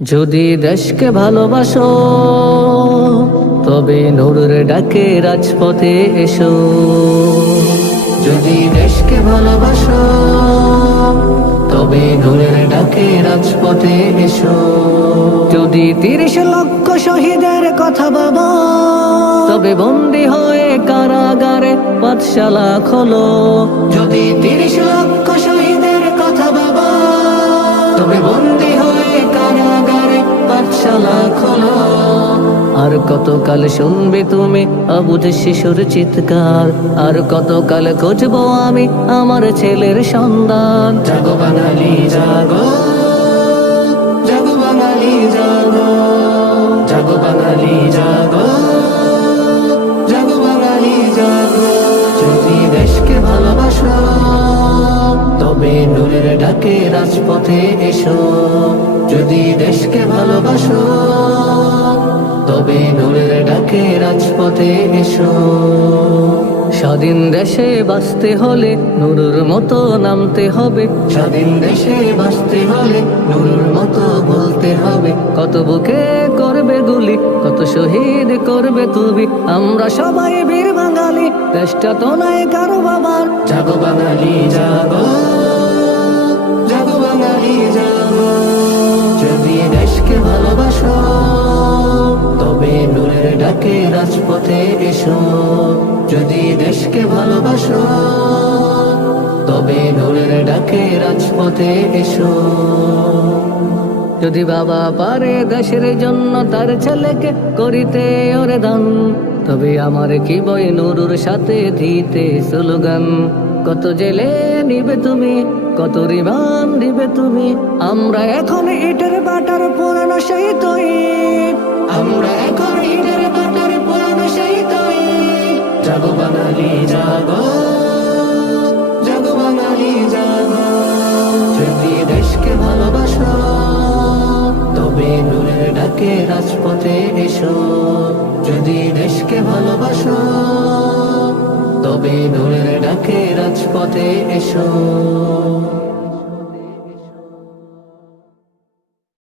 যদি দেশকে ভালোবাসো তবে নূরের ডাকে রাজপথে এসো। যদি দেশকে ভালোবাসো তবে নূরের ডাকে রাজপথে এসো। যদি 30 লক্ষ শহীদের কথা ভাবো তবে বন্দী হয়ে কারাগারে পাঠশালা খোলো। যদি 30 লক্ষ শহীদের কথা ভাবো তবে বন্দী হয়ে কারাগারে পাঠশালা খোলো। আর কতকাল শুনবে তুমি অবুঝ শিশুর চিৎকার, আর কতকাল খুঁজবো আমি আমার ছেলের সন্ধান। জাগো বাঙালি জাগো, জাগো বাঙালি জাগো, জাগো বাঙালি জাগো, জাগো বাঙালি জাগো। যদি দেশকে ভালোবাসো তবে নূরের ডাকে রাজপথে এসো। যদি দেশকে ভালোবাসো তবে নূরের ডাকে রাজপথে এসো। স্বাধীন দেশে বাঁচতে হলে নূরের মতো নামতে হবে। স্বাধীন দেশে বাঁচতে হলে নূরের মতো বলতে হবে। কত বুকে করবে গুলি, কত শহীদ করবে তুমি, আমরা সবাই বীর বাঙালি, দেশটা তো নাই কারো বাবার। জাগো বাঙালি জাগো, জাগো বাঙালি জাগো। যদি দেশকে ভালোবাসো তবে নূরের ডাকে রাজপথে এসো। যদি দেশকে ভালোবাসো তবে নূরের ডাকে রাজপথে এসো। যদি বাবা পারে দেশের জন্য তার ছেলেকে করিতে ওরে দান, তবে আমার কি বই নুরুর সাথে দিতে স্লোগান। কত জেলে নিবে তুমি, কত রিমান্ড দিবে তুমি, আমরা এখন ইটের বাটার পুরানো সেই তুই, আমরা এখন ইটের বাটার পুরানো সেই তুই। জাগো বাঙালি জাগো, জাগো বাঙালি জাগো। যদি দেশকে ভালোবাসো তবে নূরের ডাকে রাজপথে এসো। যদি দেশকে ভালোবাসো তবে নূরের ডাকে রাজপথে এসো।